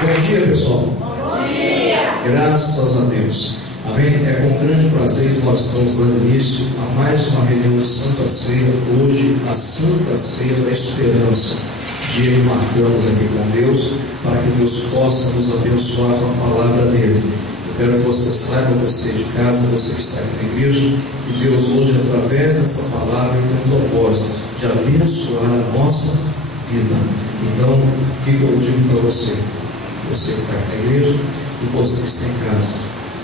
Bom dia, pessoal. Bom dia. Graças a Deus. Amém? É com grande prazer que nós estamos dando início a mais uma reunião de Santa Ceia. Hoje, a Santa Ceia da Esperança. Dia que marcamos aqui com Deus, para que Deus possa nos abençoar com a palavra dele. Eu quero que você saiba, você de casa, você que está aqui na igreja, que Deus hoje, através dessa palavra, tem um propósito de abençoar a nossa vida. Então, o que eu digo para você? Você que está aqui na igreja e você que está em casa,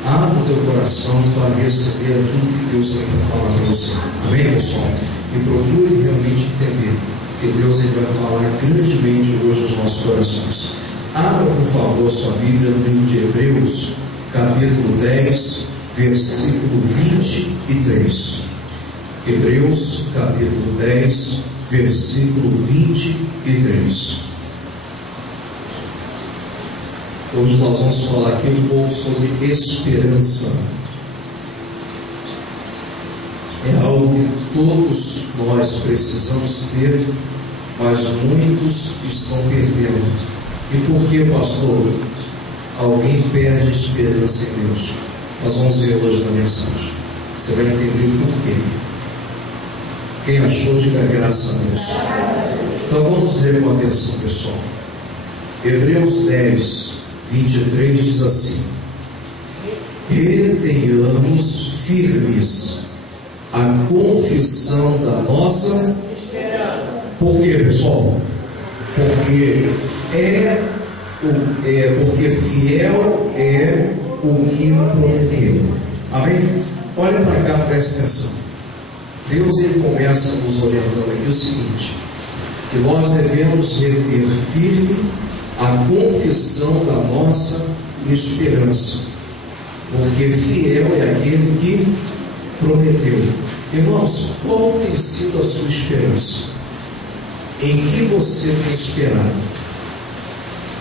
abra o teu coração para receber aquilo que Deus tem para falar para você. Amém, pessoal? E procure realmente entender que Deus ele vai falar grandemente hoje aos nossos corações. Abra, por favor, sua Bíblia no livro de Hebreus, capítulo 10, versículo 23. Hebreus, capítulo 10, versículo 23. Hoje nós vamos falar aqui um pouco sobre esperança. É algo que todos nós precisamos ter, mas muitos estão perdendo. E por que, pastor, alguém perde a esperança em Deus? Nós vamos ver hoje na mensagem. Você vai entender por quê. Quem achou, diga graças a Deus. Então vamos ler com atenção, pessoal. Hebreus 10, 23 diz assim: retenhamos firmes a confissão da nossa esperança. Por quê, pessoal? Porque fiel é o que prometeu. Amém? Olha para cá, presta atenção. Deus ele começa nos orientando aqui o seguinte: que nós devemos reter firme a confissão da nossa esperança, porque fiel é aquele que prometeu. Irmãos, qual tem sido a sua esperança? Em que você tem esperado?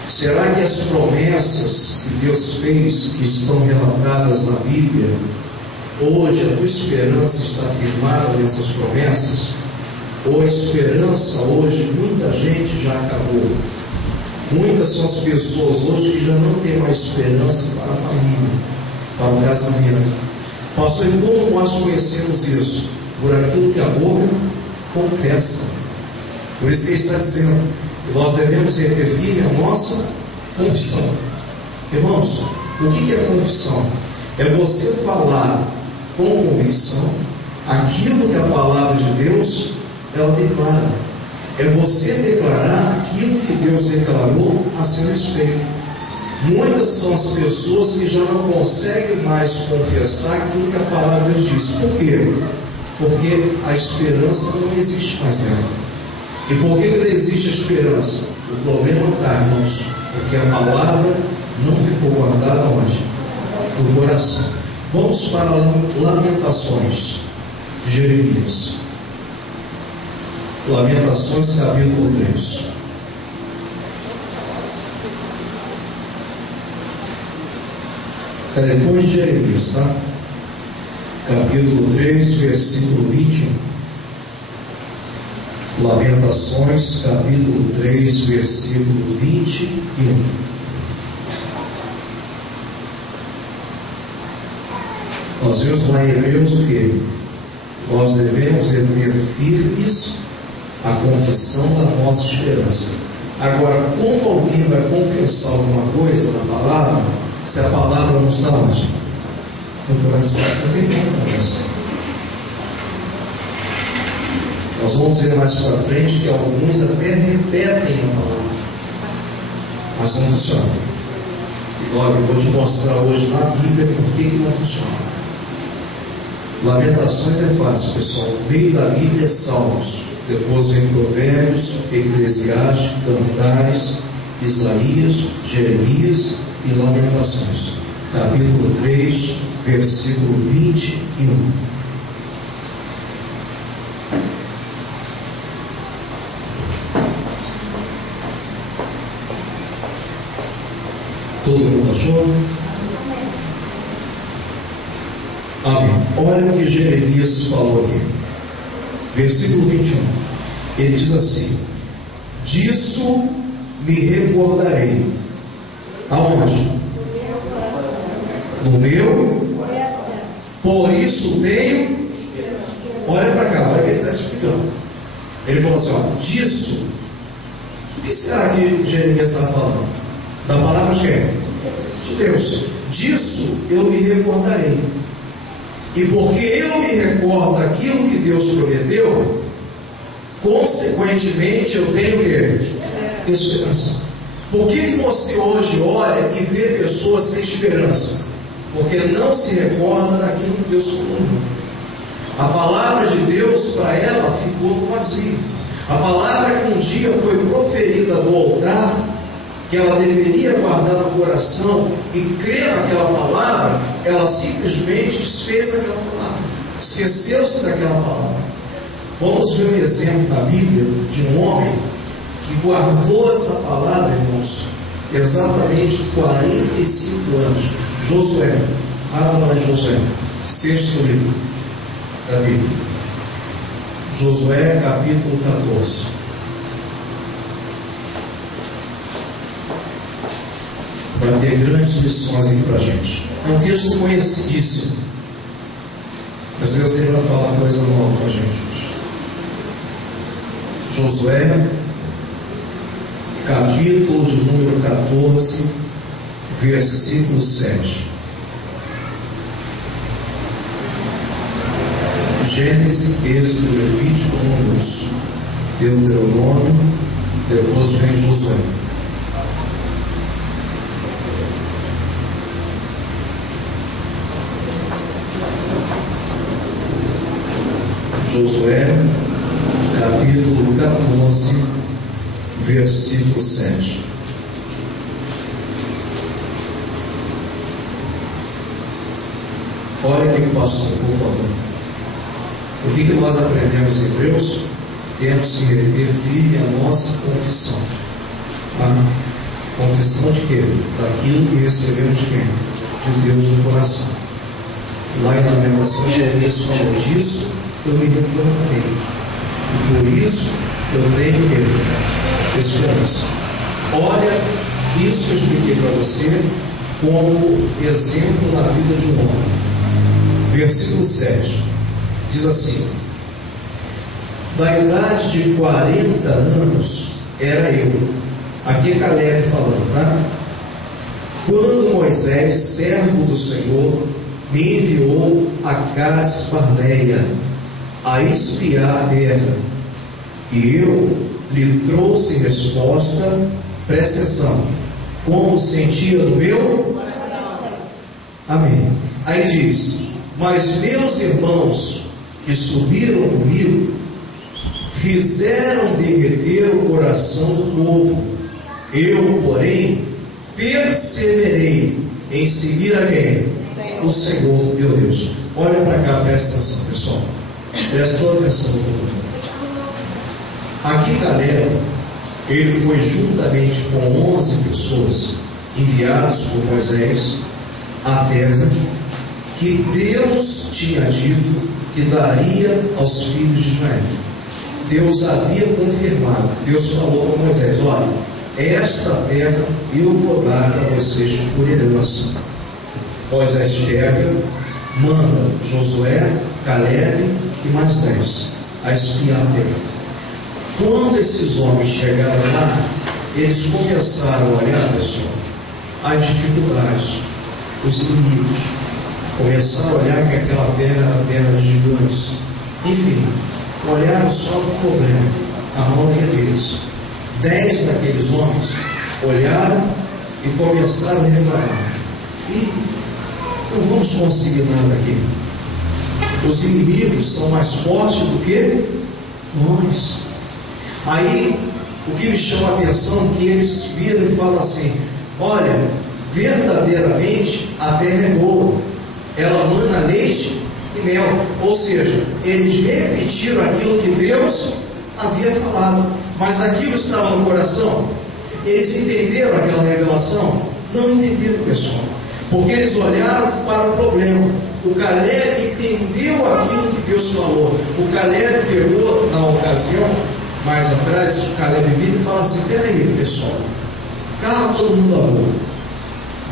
Será que as promessas que Deus fez, que estão relatadas na Bíblia, hoje a tua esperança está firmada nessas promessas? Ou a esperança hoje, muita gente já acabou? Muitas são as pessoas hoje que já não têm mais esperança para a família, para o casamento. Pastor, e como nós conhecemos isso? Por aquilo que a boca confessa. Por isso que ele está dizendo que nós devemos reter firme a nossa confissão. Irmãos, o que é confissão? É você falar com convicção aquilo que a palavra de Deus ela declara. É você declarar aquilo que Deus declarou a seu respeito. Muitas são as pessoas que já não conseguem mais confessar aquilo que a palavra de Deus diz. Por quê? Porque a esperança não existe mais nela. E por que não existe a esperança? O problema está, irmãos, porque a palavra não ficou guardada onde? No coração. Vamos para Lamentações de Jeremias. Lamentações, capítulo 3. É depois de Jeremias, tá? Capítulo 3, versículo 21. Lamentações, capítulo 3, versículo 21. Nós vimos lá em Hebreus o que? Nós devemos reter firmes a confissão da nossa esperança. Agora, como alguém vai confessar alguma coisa da palavra, se a palavra não está onde? No coração. Não tem como confessar. Nós vamos ver mais para frente que alguns até repetem a palavra, mas não funciona. E olha, eu vou te mostrar hoje na Bíblia por que não funciona. Lamentações é fácil, pessoal. O meio da Bíblia é Salmos. Depois vem Provérbios, Eclesiastes, Cantares, Isaías, Jeremias e Lamentações. Capítulo 3, versículo 21. Todo mundo achou? Amém. Olha o que Jeremias falou aqui. Versículo 21. Ele diz assim: disso me recordarei Aonde? No meu. Por isso tenho. Olha para cá, olha o que ele está explicando. Ele falou assim: ó, disso. Do que será que Jeremias está falando? Da palavra de quem? De Deus. Disso eu me recordarei. E porque eu me recordo daquilo que Deus prometeu, consequentemente eu tenho o quê? Esperança. Por que você hoje olha e vê pessoas sem esperança? Porque não se recorda daquilo que Deus prometeu. A palavra de Deus para ela ficou no vazio. A palavra que um dia foi proferida do altar, que ela deveria guardar no coração e crer naquela palavra, ela simplesmente desfez aquela palavra, esqueceu-se daquela palavra. Vamos ver um exemplo da Bíblia de um homem que guardou essa palavra, irmãos, exatamente 45 anos. Josué, abra lá em Josué, sexto livro da Bíblia. Josué, capítulo 14. Vai ter grandes lições aqui para a gente. É um texto conhecidíssimo, mas Deus vai falar coisa nova para a gente hoje. Josué, capítulo de número 14, versículo 7. Gênesis, Êxodo, Levítico, Números, Deuteronômio, depois vem Josué. Josué, capítulo 14, versículo 7. Olha aqui, pastor, por favor. O que nós aprendemos em Hebreus? Temos que reter firme a nossa confissão. A confissão de quê? Daquilo que recebemos de quem? De Deus no coração. Lá em Lamentações, Jeremias falou disso, eu me recordarei. E por isso eu tenho esperança. Olha, isso que eu expliquei para você como exemplo na vida de um homem. Versículo 7 diz assim: da idade de 40 anos era eu. Aqui é Caleb falando, tá? Quando Moisés, servo do Senhor, me enviou a Cades Barneia a espiar a terra, e eu lhe trouxe resposta. Presta atenção, como sentia no meu coração. Amém. Aí diz: mas meus irmãos que subiram comigo fizeram derreter o coração do povo. Eu, porém, perseverei em seguir a quem? O Senhor, meu Deus. Olha para cá, presta atenção, pessoal. Presta atenção. Aqui Caleb, ele foi juntamente com 11 pessoas enviados por Moisés à terra que Deus tinha dito que daria aos filhos de Israel. Deus havia confirmado. Deus falou para Moisés: olha, esta terra eu vou dar para vocês por herança. Moisés pega, manda Josué, Caleb e mais 10 a espiar a terra. Quando esses homens chegaram lá, eles começaram a olhar, pessoal, as dificuldades, os inimigos. Começaram a olhar que aquela terra era terra de gigantes. Enfim, olharam só o problema, a maioria deles. 10 daqueles homens olharam e começaram a reclamar: e não vamos conseguir nada aqui. Os inimigos são mais fortes do que nós. Aí, o que me chama a atenção é que eles viram e falam assim: olha, verdadeiramente a terra é boa, ela mana leite e mel. Ou seja, eles repetiram aquilo que Deus havia falado, mas aquilo estava no coração. Eles entenderam aquela revelação? Não entenderam, pessoal, porque eles olharam para o problema. O Caleb entendeu aquilo que Deus falou. O Caleb pegou, na ocasião, mais atrás, o Caleb vira e fala assim: peraí, pessoal, cala todo mundo a boca.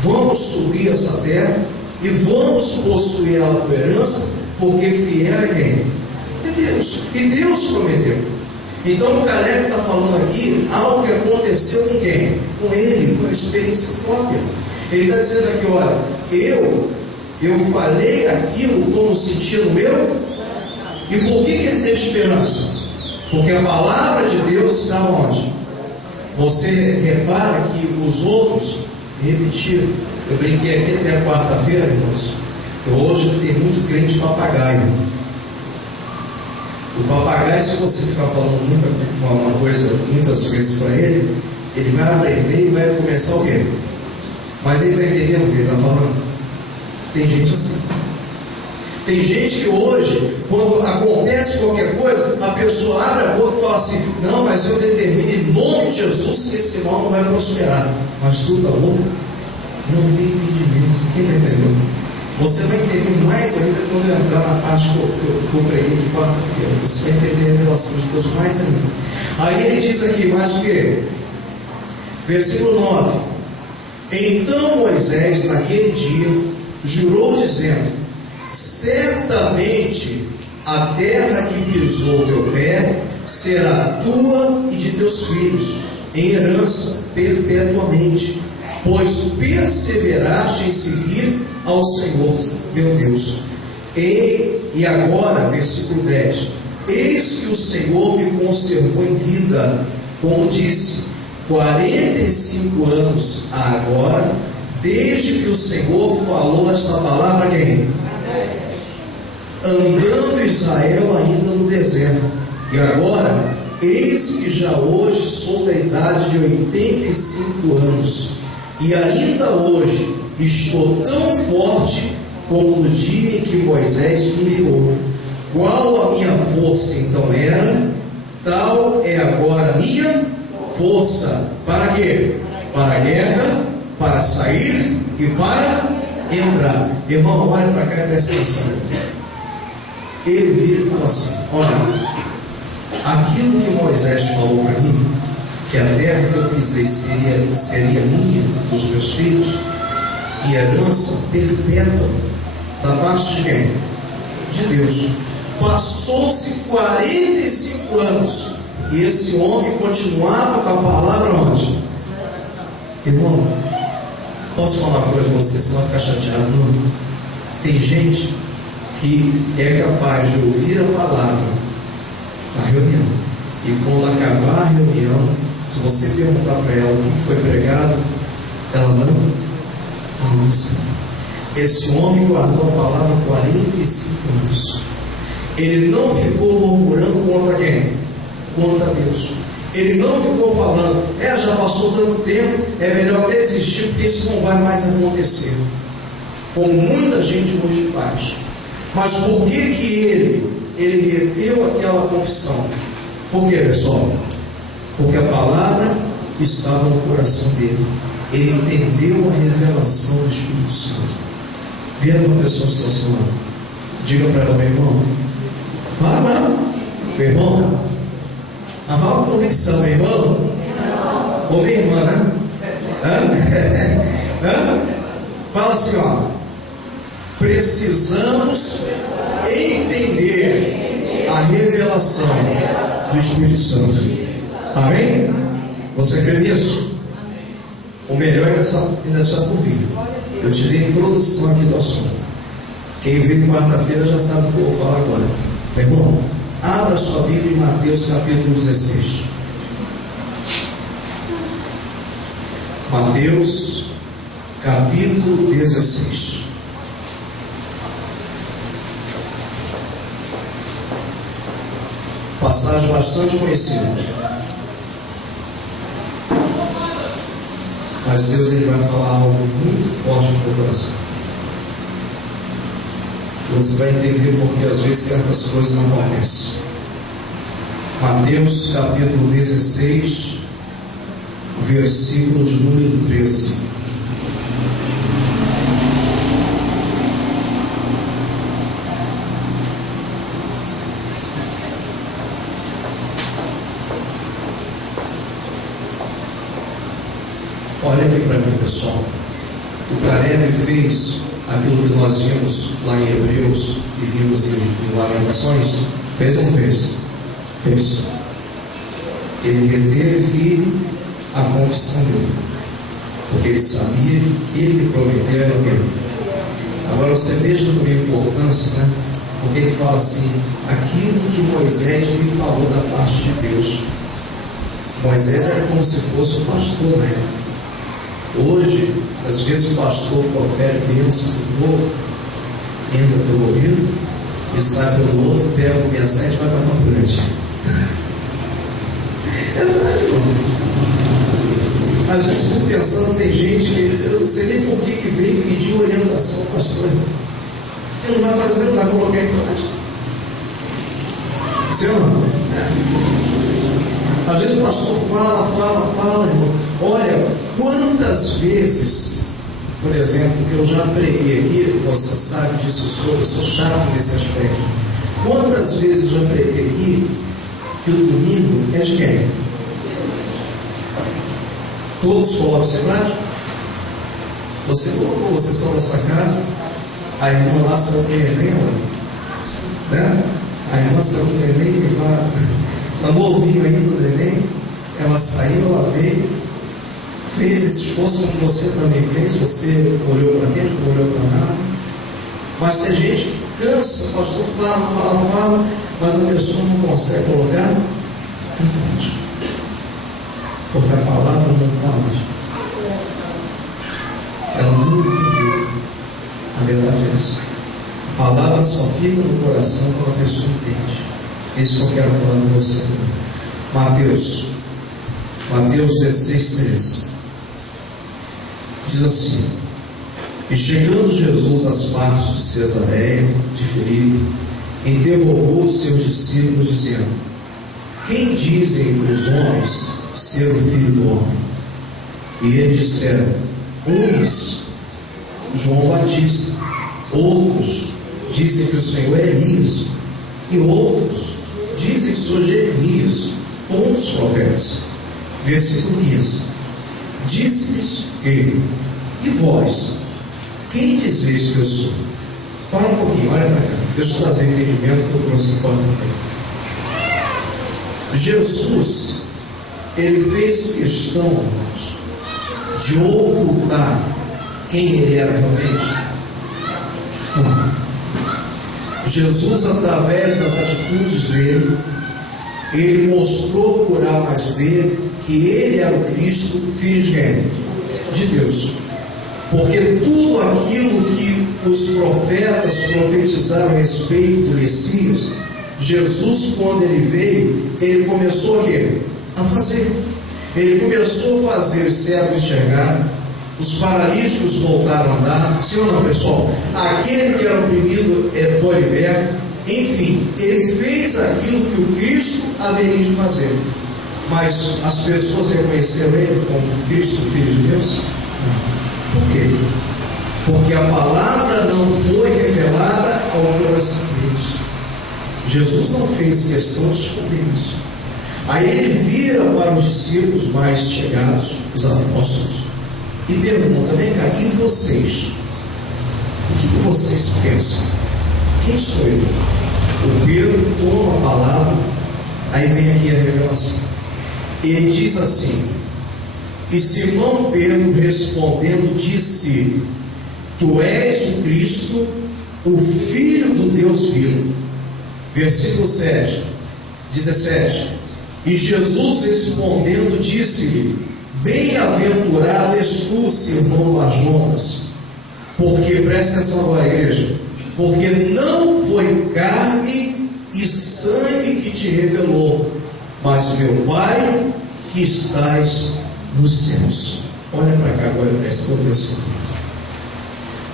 vamos subir essa terra e vamos possuir ela por herança, porque fiel é quem? É Deus. E Deus prometeu. Então o Caleb está falando aqui algo que aconteceu com quem? Com ele, foi uma experiência própria. Ele está dizendo aqui, olha, eu falei aquilo como sentia no meu. E por que ele teve esperança? Porque a palavra de Deus estava onde? Você repara que os outros repetiram. Eu brinquei aqui até a quarta-feira, irmãos, que hoje tem muito crente papagaio. O papagaio, se você ficar falando uma coisa muitas vezes para ele, ele vai aprender e vai começar o quê? Mas ele está entendendo o que ele está falando? Tem gente assim. Tem gente que hoje, quando acontece qualquer coisa, a pessoa abre a boca e fala assim: não, mas eu determino em nome de Jesus que esse mal não vai prosperar. Mas tu está louco? Não tem entendimento. Quem está entendendo? Você vai entender mais ainda quando eu entrar na parte que eu preguei de quarta-feira. Você vai entender a revelação de Deus mais ainda. Aí ele diz aqui, mais o que? Versículo 9: então Moisés, naquele dia, jurou dizendo: certamente a terra que pisou teu pé será tua e de teus filhos, em herança perpetuamente, pois perseveraste em seguir ao Senhor meu Deus. E agora, versículo 10: eis que o Senhor me conservou em vida, como disse, 45 anos agora, desde que o Senhor falou esta palavra a quem? Andando Israel ainda no deserto. E agora, eis que já hoje sou da idade de 85 anos, e ainda hoje estou tão forte como no dia em que Moisés me enviou. Qual a minha força então era, tal é agora a minha força. Para quê? Para a guerra, para sair e para entrar. Irmão, olha para cá e presta atenção. Ele vira e fala assim: olha, aquilo que Moisés falou para mim, que a terra que eu pisei seria minha, dos meus filhos, e herança perpétua, da parte de quem? De Deus. Passou-se 45 anos e esse homem continuava com a palavra onde? Irmão, posso falar uma coisa para você, você não vai ficar chateado não? Tem gente que é capaz de ouvir a palavra na reunião, e quando acabar a reunião, se você perguntar para ela o que foi pregado, ela não sabe. Esse homem guardou a palavra 45 anos. Ele não ficou murmurando contra quem? Contra Deus. Ele não ficou falando: já passou tanto tempo, é melhor até desistir, porque isso não vai mais acontecer, como muita gente hoje faz. Mas por que ele reteu aquela confissão? Por quê, pessoal? Porque a palavra estava no coração dele. Ele entendeu a revelação do Espírito Santo. Vira para a pessoa que está ao seu lado, diga para ela: meu irmão, fala, meu irmão, fala com convicção, meu irmão, ou minha irmã, né? Fala assim, ó: precisamos entender a revelação do Espírito Santo. Amém? Você crê nisso? O melhor ainda está por vir. Eu te dei a introdução aqui do assunto. Quem veio quarta-feira já sabe o que eu vou falar agora. Meu irmão, abra sua Bíblia em Mateus capítulo 16. Mateus capítulo 16. Passagem bastante conhecida. Mas Deus ele vai falar algo muito forte no teu coração. Você vai entender porque às vezes certas coisas não acontecem. Mateus capítulo 16, versículo de número 13. Olha aqui para mim, pessoal. o Caleb fez aquilo que nós vimos lá em Hebreus e vimos em Lamentações? Fez ou não fez? Fez. Ele reteve firme a confissão dele, porque ele sabia que ele que prometeu era o quê? Agora você veja também a importância, né? Porque ele fala assim: aquilo que Moisés me falou da parte de Deus. Moisés era como se fosse o pastor, né? Hoje, às vezes o pastor profere bênção do povo, entra pelo ouvido e sai pelo outro, pega o mensagem e vai para Campo Grande. É verdade, irmão. Às vezes eu fico pensando, tem gente que eu não sei nem por que vem pedir orientação ao pastor. Ele não vai fazer, não vai colocar em prática. Senhor, às vezes o pastor fala, irmão. Olha, quantas vezes, por exemplo, eu já preguei aqui, você sabe disso, eu sou chato nesse aspecto. Quantas vezes eu já preguei aqui que o domingo é de quem? Todos colocam isso em prática? Você colocou, você saiu da sua casa, a irmã lá saiu com o neném, né? A irmã saiu com o neném, está novinho ainda o neném, ela saiu, ela veio, fez esse esforço que você também fez, você olhou para dentro, não olhou para nada. Mas tem gente que cansa, o pastor fala, mas a pessoa não consegue colocar em prática. Porque a palavra não está mais. Ela não entendeu. A verdade é essa. A palavra só fica no coração quando a pessoa entende. Isso que eu quero falar com você. Mateus 16:13 diz assim: e chegando Jesus às partes de Cesareia de Filipe, interrogou os seus discípulos, dizendo: quem dizem os homens ser o Filho do Homem? E eles disseram: uns, João Batista; outros dizem que o Senhor é Elias; e outros dizem que o Senhor é Jeremias, ou um dos profetas. Versículo 15: disse-lhes ele: e vós, quem dizeis que eu sou? Para um pouquinho, olha para cá, deixa eu trazer entendimento que eu trouxe aqui quarta-feira. Jesus, ele fez questão, irmãos, de ocultar quem ele era realmente? Não. Jesus, através das atitudes dele, ele mostrou por A mais B que ele era o Cristo, filho de Deus. Porque tudo aquilo que os profetas profetizaram a respeito do Messias, Jesus, quando ele veio, ele começou a fazer. Ele começou a fazer os cegos enxergar, os paralíticos voltaram a andar. Sim ou não, pessoal? Aquele que era oprimido foi liberto. Enfim, ele fez aquilo que o Cristo haveria de fazer. Mas as pessoas reconheceram ele como Cristo, Filho de Deus? Não. Por quê? Porque a palavra não foi revelada ao coração deles. Jesus não fez questão de esconder isso. Aí ele vira para os discípulos mais chegados, os apóstolos, e pergunta: vem cá, e vocês? O que vocês pensam? Quem sou eu? O Pedro toma a palavra, aí vem aqui a revelação. Ele diz assim: e Simão Pedro respondendo disse: tu és o Cristo, o Filho do Deus vivo. Versículo 17: e Jesus respondendo disse-lhe: bem-aventurado és tu, Simão Barjonas, porque, presta atenção agora, igreja, porque não foi carne e sangue que te revelou, mas meu Pai que estás nos céus. Olha para cá agora, presta atenção.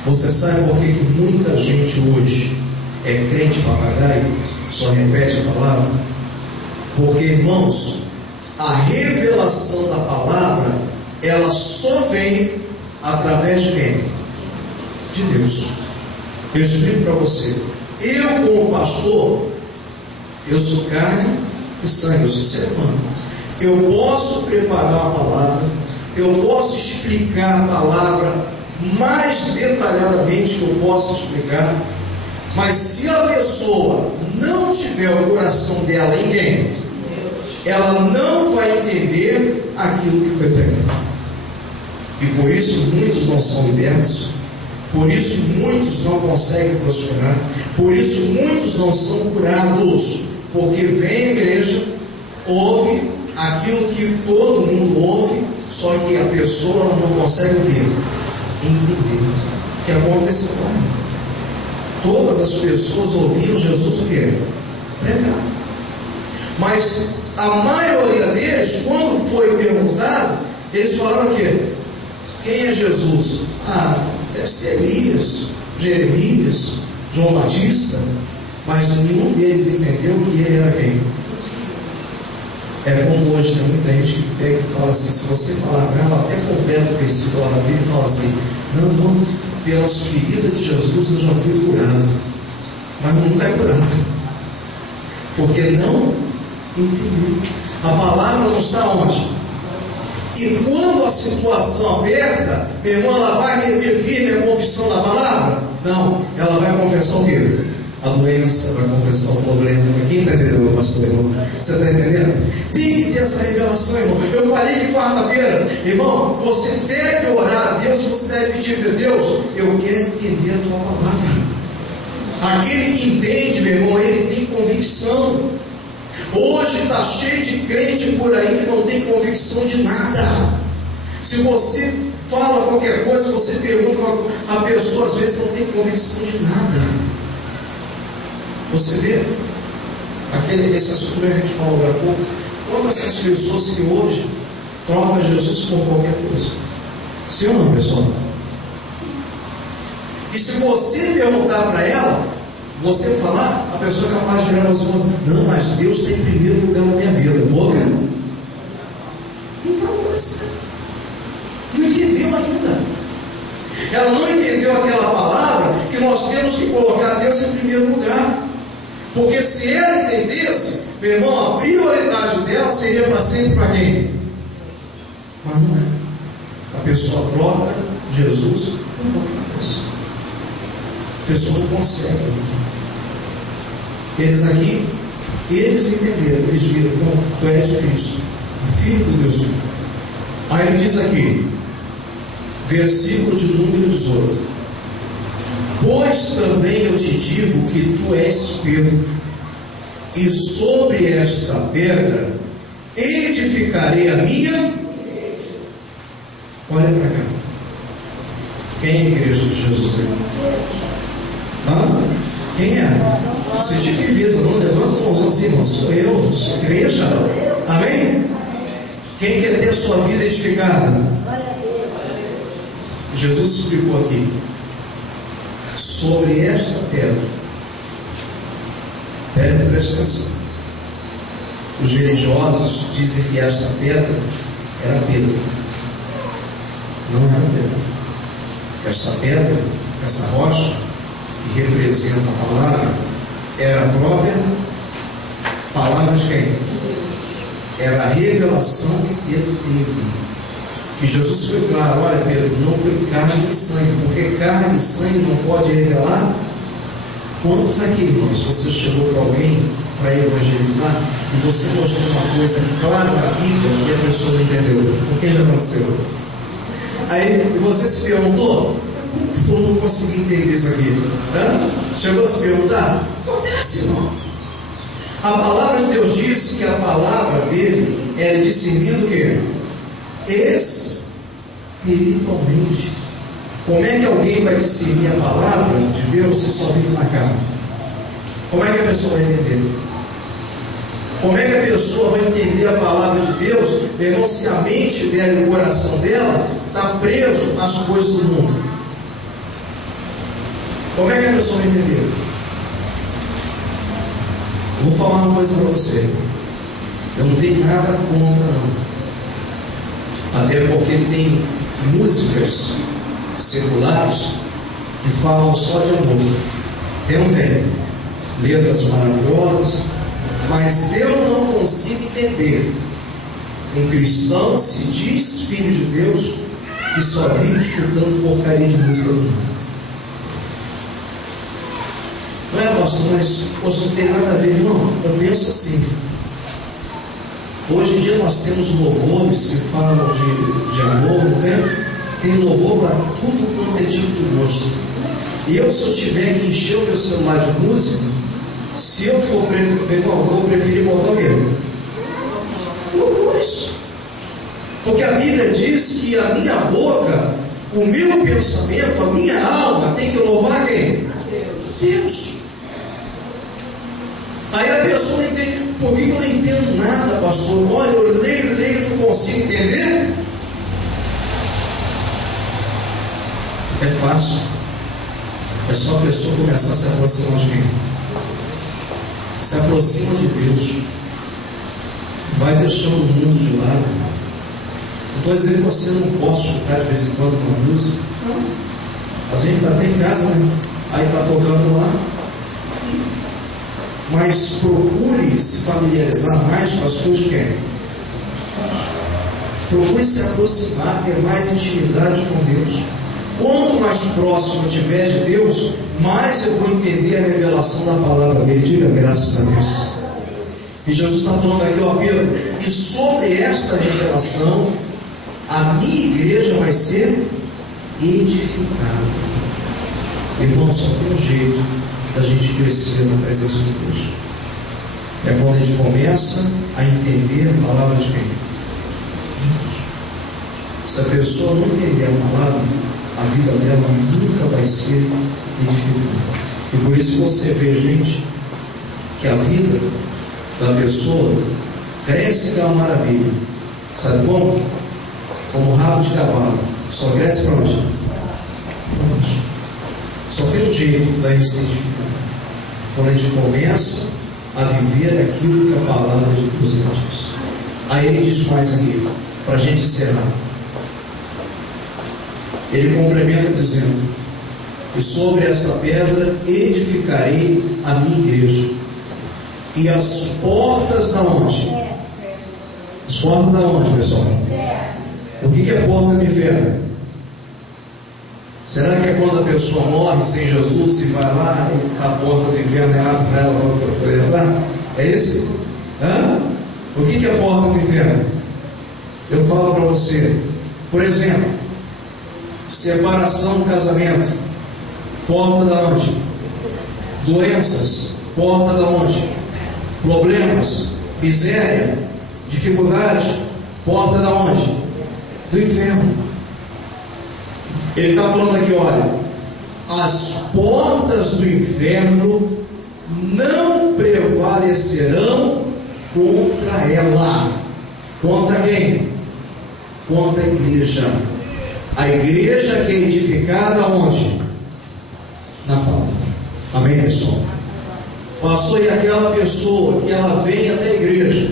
Você sabe por que muita gente hoje é crente papagaio, só repete a palavra? Porque, irmãos, a revelação da palavra, ela só vem através de quem? De Deus. Eu explico para você. Eu, como pastor, eu sou carne e sangue, eu sou ser humano. Eu posso preparar a palavra, eu posso explicar a palavra, mais detalhadamente que eu possa explicar, mas se a pessoa não tiver o coração dela em quem? Ela não vai entender aquilo que foi pregado. E por isso muitos não são libertos, por isso muitos não conseguem prosperar, por isso muitos não são curados, porque vem à igreja, ouve aquilo que todo mundo ouve, só que a pessoa não consegue entender o que aconteceu lá. Todas as pessoas ouviam Jesus o quê? Pregar. Mas a maioria deles, quando foi perguntado, eles falaram o quê? Quem é Jesus? Deve ser Elias, Jeremias, João Batista. Mas nenhum deles entendeu que ele era quem? É como hoje tem muita gente que pega e fala assim, se você falar com ela, até completa o versículo lá na Bíblia e fala assim, não, pelas feridas de Jesus eu já fui curado, mas nunca é curado, porque não entendeu. A palavra não está onde? E quando a situação aperta, meu irmão, ela vai reter firme a confissão da palavra? Não, ela vai confessar o quê? A doença, vai confessar o problema. Quem está entendendo, meu pastor, irmão? Você está entendendo? Tem que ter essa revelação, irmão. Eu falei que quarta-feira, irmão, você deve orar a Deus, você deve pedir para Deus, eu quero entender a tua palavra. Aquele que entende, meu irmão, ele tem convicção. Hoje está cheio de crente por aí que não tem convicção de nada. Se você fala qualquer coisa, você pergunta a pessoa, às vezes não tem convicção de nada. Você vê esse assunto que a gente falou agora há pouco. Quantas essas pessoas que hoje trocam Jesus por qualquer coisa? Sim ou não, pessoal? E se você perguntar para ela, você falar, a pessoa é capaz de virar você e falar assim, não, mas Deus tem primeiro lugar na minha vida. Boca? Então, não entendeu a vida. Ela não entendeu aquela palavra que nós temos que colocar Deus em primeiro lugar. Porque se ela entendesse, meu irmão, a prioridade dela seria para sempre para quem? Mas não é. A pessoa troca Jesus por qualquer coisa. A pessoa não consegue. Eles aqui, eles entenderam, eles viram, não, tu és o Cristo, o Filho do Deus vivo. Aí ele diz aqui, versículo de número 18: pois também eu te digo que tu és Pedro, e sobre esta pedra edificarei a minha. Olha para cá. Quem é a igreja de Jesus? Quem é? Se de firmeza, não levanta a mãozão assim, irmão. Sou eu, sou a igreja. Amém? Quem quer ter a sua vida edificada? Jesus explicou aqui. Sobre esta pedra, presta atenção. Os religiosos dizem que esta pedra era Pedro. Não era Pedro. Essa pedra, essa rocha que representa a palavra, era a própria palavra de quem? Era a revelação que Pedro teve. Que Jesus foi claro, olha Pedro, não foi carne e sangue, porque carne e sangue não pode revelar. Quantos aqui, irmãos, você chegou para alguém para evangelizar e você mostrou uma coisa clara na Bíblia e a pessoa não entendeu? O que já aconteceu? Aí você se perguntou, como que eu não consegui entender isso aqui? Chegou a se perguntar? Acontece, irmão. A palavra de Deus diz que a palavra dele era discernida o quê? Espiritualmente. Como é que alguém vai discernir a palavra de Deus se só vive na carne? Como é que a pessoa vai entender? Como é que a pessoa vai entender a palavra de Deus, meu irmão, se a mente dela e o coração dela está preso às coisas do mundo? Como é que a pessoa vai entender? Vou falar uma coisa para você. Eu não tenho nada contra, não. Até porque tem músicas seculares que falam só de amor. Eu não tenho letras maravilhosas, mas eu não consigo entender um cristão que se diz filho de Deus, que só vive escutando porcaria de música do mundo. Não é, pastor, mas não tem nada a ver. Não, eu penso assim. Hoje em dia nós temos louvores que falam de amor, não tem? Tem louvor para tudo quanto é tipo de gosto. E eu, se eu tiver que encher o meu celular de música, se eu for preferir, eu vou preferir botar o quê? Louvores. Porque a Bíblia diz que a minha boca, o meu pensamento, a minha alma tem que louvar quem? Deus. Aí a pessoa não entende. Por que eu não entendo nada, pastor? Olha, eu leio, não consigo entender. É fácil. É só a pessoa começar a se aproximar de quem? Se aproxima de Deus. Vai deixando o mundo de lado. Não estou dizendo que você não pode escutar de vez em quando uma música. Não. A gente está até em casa, né? Aí está tocando lá. Mas procure se familiarizar mais com as coisas de quem? Procure se aproximar, ter mais intimidade com Deus. Quanto mais próximo eu estiver de Deus, mais eu vou entender a revelação da palavra dele. Diga graças a Deus. E Jesus está falando aqui, ó, Pedro, e sobre esta revelação, a minha igreja vai ser edificada. Irmão, só tem um jeito da gente crescer na presença de Deus. É quando a gente começa a entender a palavra de quem? De Deus. Se a pessoa não entender a palavra, a vida dela nunca vai ser edificada. E por isso você vê, gente, que a vida da pessoa cresce que é uma maravilha. Sabe como? Como rabo de cavalo. Só cresce para onde? Só tem um jeito da gente ser edificado. Quando a gente começa a viver aquilo que a palavra de Deus diz. Aí ele diz mais aqui, para a gente encerrar. Ele complementa dizendo: e sobre esta pedra edificarei a minha igreja, e as portas da onde? As portas da onde, pessoal? O que é porta de inferno? Será que é quando a pessoa morre sem Jesus e vai lá e está a porta do inferno e abre para ela para poder entrar? É isso? O que é porta do inferno? Eu falo para você, por exemplo, separação do casamento, porta da onde? Doenças, porta da onde? Problemas, miséria, dificuldade, porta da onde? Do inferno. Ele está falando aqui, olha, as portas do inferno não prevalecerão contra ela. Contra quem? Contra a igreja. A igreja que é edificada onde? Na palavra. Amém, pessoal? Pastor, e aquela pessoa que ela vem até a igreja,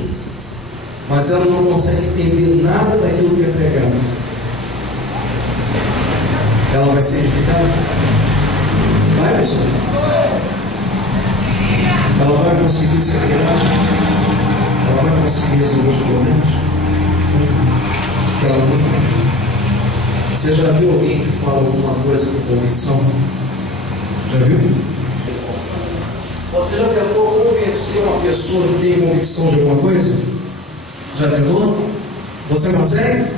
mas ela não consegue entender nada daquilo que é pregado, ela vai ser edificada? Vai, pessoal? Ela vai conseguir ser criada? Ela vai conseguir resolver os problemas? Que ela não entende. Você já viu alguém que fala alguma coisa com convicção? Já viu? Você já tentou convencer uma pessoa que tem convicção de alguma coisa? Já tentou? Você consegue?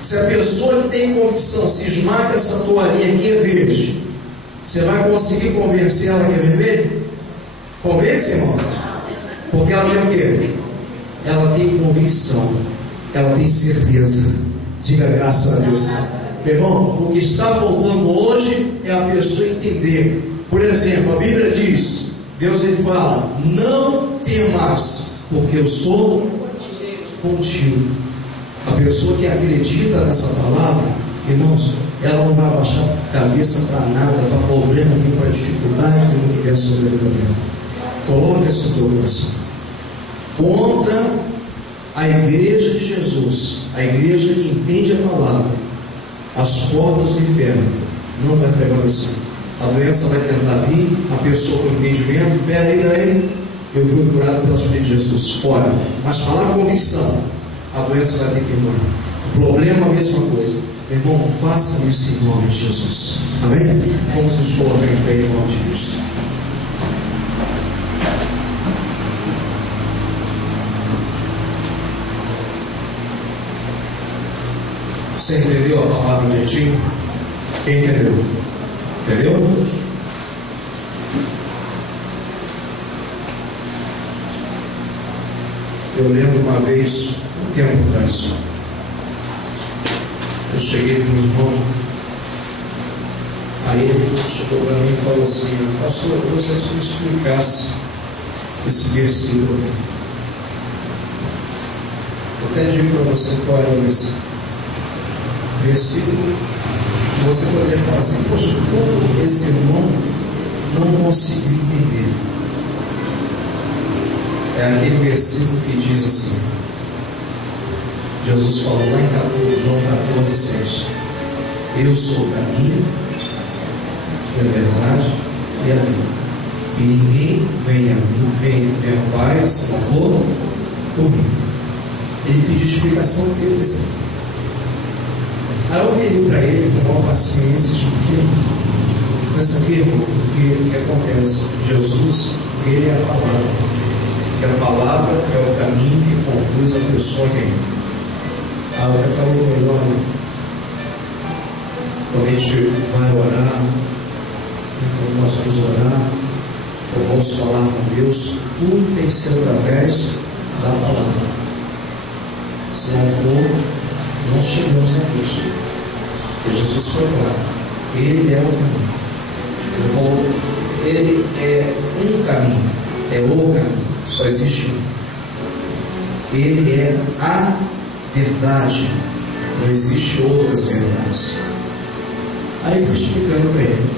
Se a pessoa que tem convicção cismar que essa toalhinha aqui é verde, você vai conseguir convencer ela que é vermelho? Convence, irmão? Porque ela tem o quê? Ela tem convicção, ela tem certeza. Diga graças a Deus. Meu irmão, o que está faltando hoje é a pessoa entender. Por exemplo, a Bíblia diz, Deus ele fala, não temas, porque eu sou contigo. A pessoa que acredita nessa palavra, irmãos, ela não vai baixar a cabeça para nada, para problema, nem para dificuldade, nem o que vier sobre a vida dela. Coloca isso no teu coração. Contra a igreja de Jesus, a igreja que entende a palavra, as portas do inferno não vai prevalecer. A doença vai tentar vir, a pessoa com entendimento, peraí, eu fui curado pela sua de Jesus, fora. Mas falar convicção, a doença vai ter que ir embora. O problema é a mesma coisa. Meu irmão, faça isso em nome de Jesus. Amém? Vamos nos colocar em pé em nome de Cristo. Você entendeu a palavra direitinho? Quem entendeu? Entendeu? Eu lembro uma vez, um tempo atrás, eu cheguei com um irmão, aí ele chegou para mim e falou assim: pastor, eu gostaria que você me explicasse esse versículo aqui. Eu até digo para você qual era esse versículo. Você poderia falar assim: poxa, como esse irmão não conseguiu entender? É aquele versículo que diz assim, Jesus falou lá em João 14:6: eu sou o caminho, e a verdade e a vida, e ninguém vem a mim, vem ao Pai, se não for por mim. Ele pediu explicação dele. Aí eu virei para ele com maior paciência e expliquei: pensa aqui, irmão, porque o que acontece? Jesus, ele é a palavra. Que a palavra é o caminho que conduz a pessoa a quem? Aí eu até falei com ele: olha, quando a gente vai orar, quando nós vamos orar, ou vamos falar com Deus, tudo tem que ser através da palavra. Se não for, não chegamos a Deus. Porque Jesus foi claro: Ele é o caminho. Ele falou: Ele é um caminho, é o caminho. Só existe um. Ele é a verdade. Não existe outras verdades. Aí fui explicando para ele.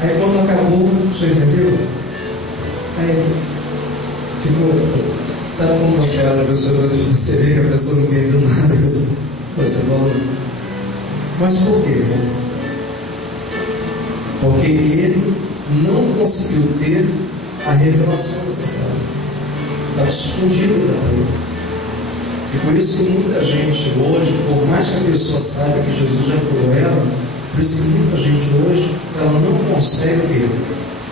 Aí quando acabou, você entendeu? Aí ficou. Sabe como você olha a pessoa, você vê que a pessoa não entendeu nada? Você falou. Mas por quê, irmão? Porque ele não conseguiu ter a revelação dessa palavra. Estava escondido da ele. E por isso que muita gente hoje, por mais que a pessoa saiba que Jesus já curou ela, por isso que muita gente hoje, ela não consegue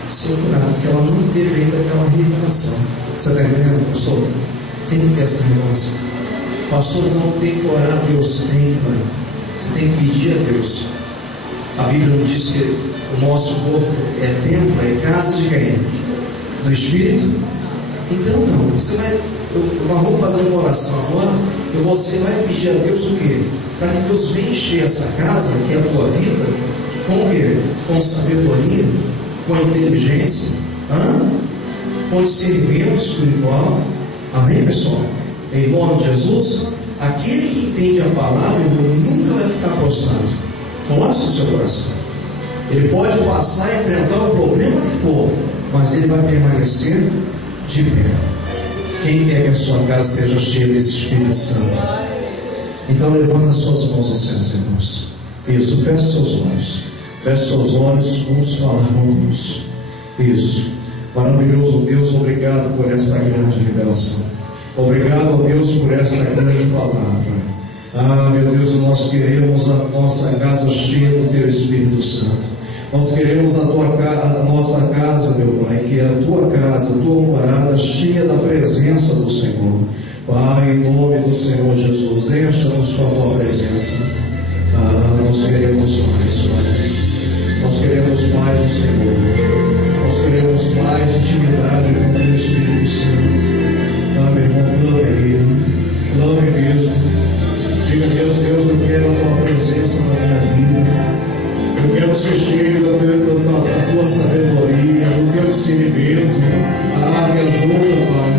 ser curada, porque ela não teve ainda aquela revelação. Você está entendendo, pastor? Tem que ter essa revelação. Pastor, não tem que orar a Deus, tem que orar. Você tem que pedir a Deus. A Bíblia nos diz que o nosso corpo é templo, é casa de quem? Do Espírito. Então não, você vai, nós vamos fazer uma oração agora, e você vai pedir a Deus o quê? Para que Deus venha encher essa casa, que é a tua vida, com o quê? Com sabedoria, com inteligência, com discernimento espiritual. Amém, pessoal? Em nome de Jesus, aquele que entende a palavra, ele nunca vai ficar prostrado. Coloque-se no seu coração. Ele pode passar e enfrentar o problema que for, mas ele vai permanecer de pé. Quem quer que a sua casa seja cheia desse Espírito Santo? Então levanta as suas mãos aos céus, irmãos. Isso, feche seus olhos. Feche seus olhos, vamos falar com Deus. Isso. Maravilhoso Deus, obrigado por esta grande revelação. Obrigado a Deus por esta grande palavra. Meu Deus, nós queremos a nossa casa cheia do Teu Espírito Santo. Nós queremos a nossa casa, meu Pai, que é a Tua casa, a Tua morada, cheia da presença do Senhor. Pai, em nome do Senhor Jesus, encha-nos com a Tua presença. Nós queremos mais, Pai. Nós queremos mais do Senhor. Nós queremos mais intimidade com o Teu Espírito Santo. Meu irmão, clame a Ele. Clame mesmo. Diga: Deus, eu quero a Tua presença na minha vida. Eu quero ser cheio da tua sabedoria, do teu discernimento. Me ajuda, Pai.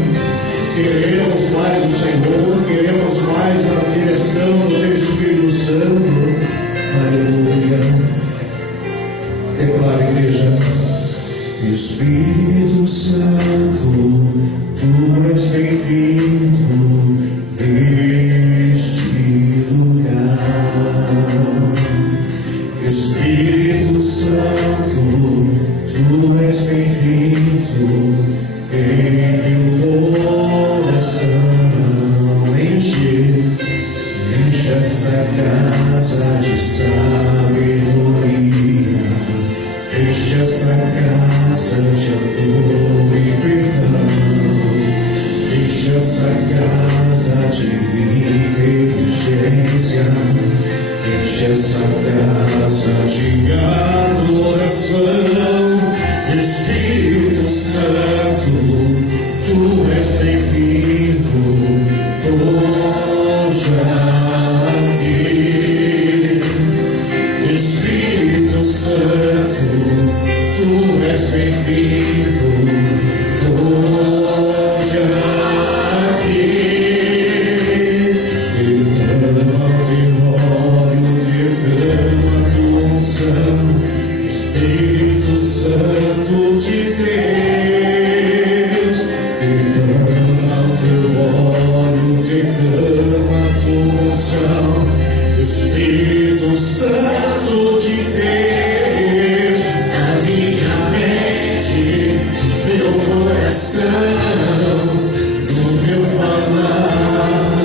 Queremos mais o Senhor, queremos mais a direção do teu Espírito Santo. Aleluia. Declara, igreja: Espírito Santo, tu és bem-vindo neste lugar. Espírito Santo, tu és bem-vindo em meu coração. Enche essa casa de sabedoria, enche essa casa de amor e perdão, enche essa casa de inteligência, enche essa casa de adoração. Espírito Santo, tu és bem-vindo hoje aqui. Espírito Santo, tu és bem-vindo hoje aqui. Derrama teu óleo, derrama tua unção, Espírito Santo de Deus, derrama teu óleo, derrama tua unção, Espírito Santo de Deus, na minha mente, meu coração, no meu falar,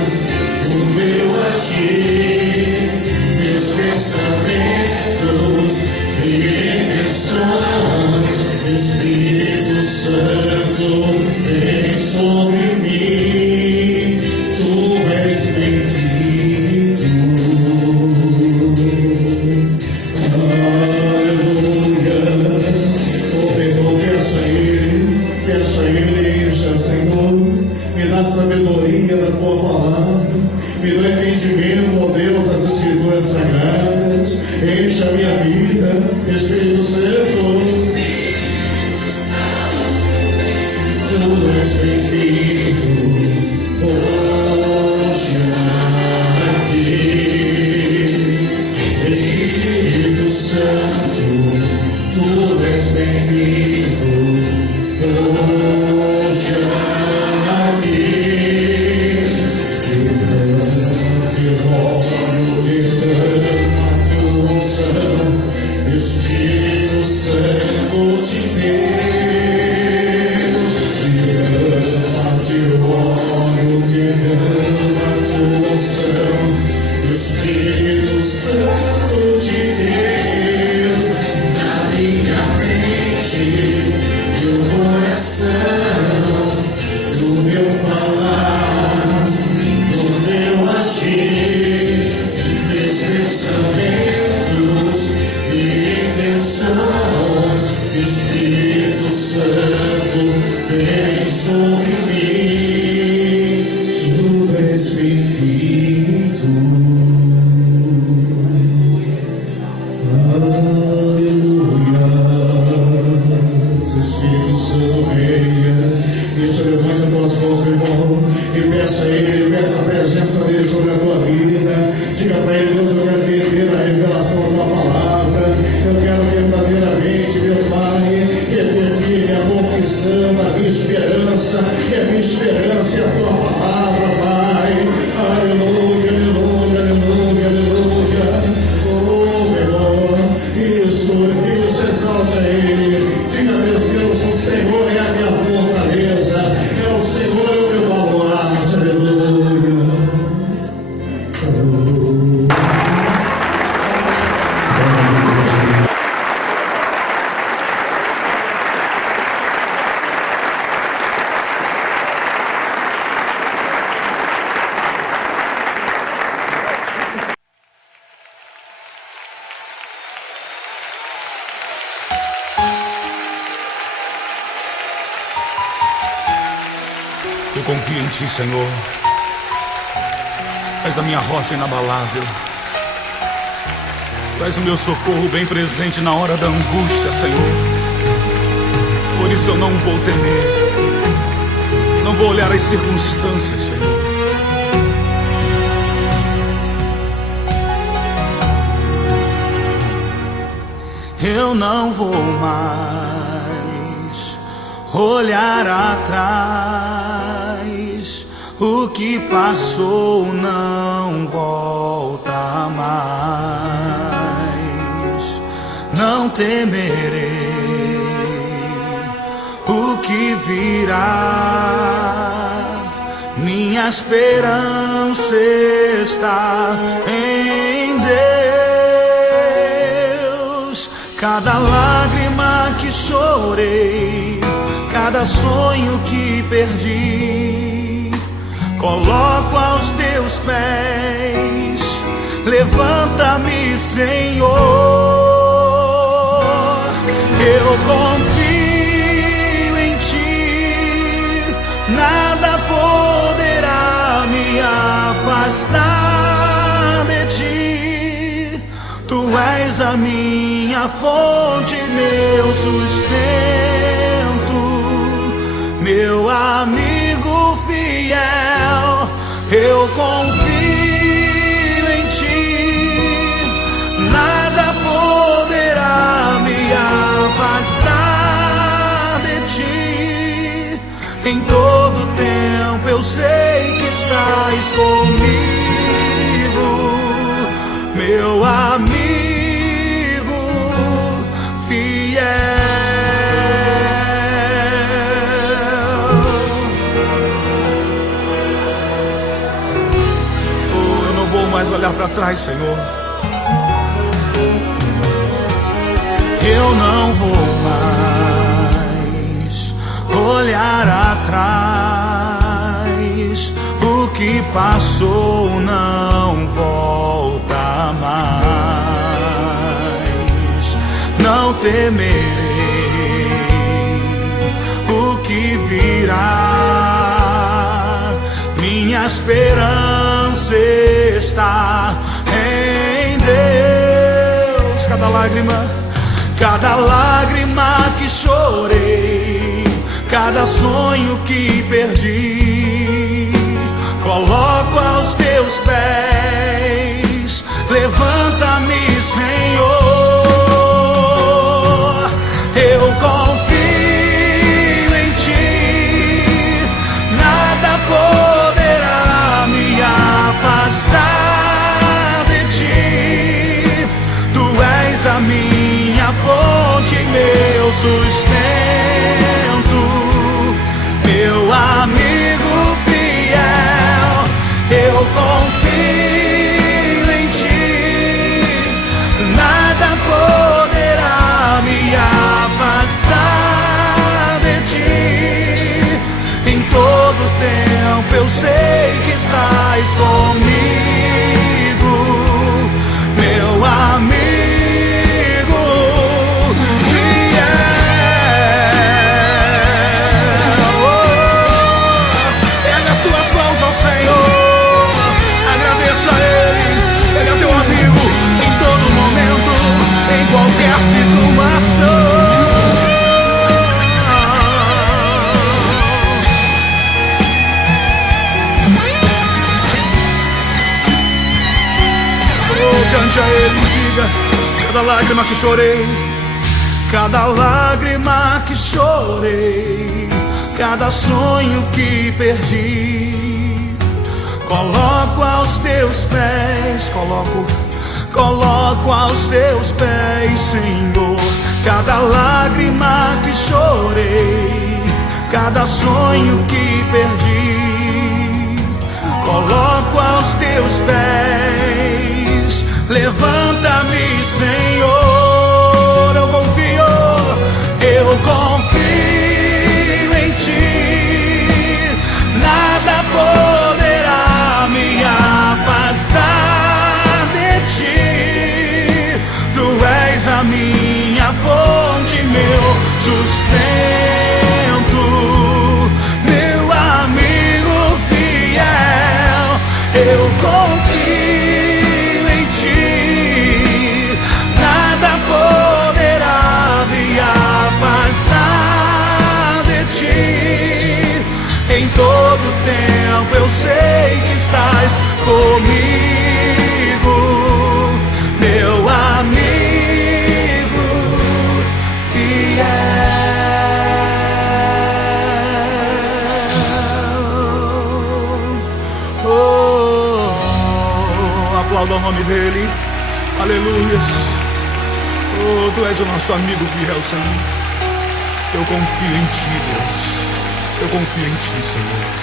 no meu agir, meus pensamentos e intenções. Espírito Santo, vem sobre mim, tu és bem-vindo. Aleluia. Peço a Ele, Senhor, me dá sabedoria da tua palavra, me dá entendimento, ó Deus, das Escrituras Sagradas, enche a minha vida, Espírito Santo, tu és bem-vindo hoje aqui. Espírito Santo, tu és bem-vindo hoje aqui. Derrama teu óleo, derrama tua unção, Espírito Santo de Deus, derrama teu óleo, derrama tua unção, Espírito Santo de Deus, na minha mente, meu coração, no meu falar, no meu agir, meus pensamentos e intenções. Espírito Santo, vem sobre mim, tu és bem-vindo. Aleluia. Espírito Santo, venha. Isso, levante as tuas mãos, meu irmão, e peça a Ele, peça a presença dEle sobre a tua vida. Diga para Ele: Deus, eu quero ter a revelação da tua palavra. Eu quero verdadeiramente, meu Pai, reter firme a confissão da minha esperança. E a minha esperança é a tua palavra, Pai. Aleluia, aleluia, aleluia, aleluia. Oh, meu, isso, exalta Ele. Diga: Deus, o Senhor é a minha fortaleza, é o Senhor o meu baluarte. Aleluia. Eu confio em Ti, Senhor. És a minha rocha inabalável. Tu és o meu socorro bem presente na hora da angústia, Senhor. Por isso eu não vou temer, não vou olhar as circunstâncias, Senhor. Eu não vou mais olhar atrás. O que passou não volta mais. Não temerei o que virá. Minha esperança está em Cada lágrima que chorei, cada sonho que perdi, coloco aos teus pés. Levanta-me, Senhor. Eu confio em ti, nada poderá me afastar de ti. Tu és a minha fonte, meu sustento, meu amigo fiel. Eu confio em ti, nada poderá me afastar de ti. Em todo tempo eu sei que estás comigo, meu amigo fiel. Oh, eu não vou mais olhar para trás, Senhor. Eu não vou mais olhar atrás. O que passou não volta mais. Não temerei o que virá. Minha esperança está em Deus. Cada lágrima que chorei, cada sonho que perdi, coloco aos teus pés. Levanta-me, Senhor. Eu confio em ti, nada poderá me afastar de ti. Tu és a minha fonte, meu sustento, meu amigo fiel. Eu confio em ti, nada poderá me afastar de ti. Em todo tempo eu sei que estás comigo, meu amigo fiel. Pega as tuas mãos ao Senhor, agradeça a Ele. Ele é teu amigo em todo momento, em qualquer situação. Cante a Ele e diga: cada lágrima que chorei, cada lágrima que chorei, cada sonho que perdi, coloco aos teus pés, coloco aos teus pés, Senhor. Cada lágrima que chorei, cada sonho que perdi, coloco aos teus pés. Levanta-me, Senhor. Eu confio em ti, nada poderá me afastar de ti. Tu és a minha fonte, meu sustento, meu amigo fiel. Eu confio em ti, nada poderá me afastar de ti. Em todo tempo eu sei que estás comigo, meu amigo fiel. Aplauda o nome dele, aleluias. Oh, tu és o nosso amigo fiel, Senhor. Eu confio em ti, Deus. Eu confio em ti, Senhor.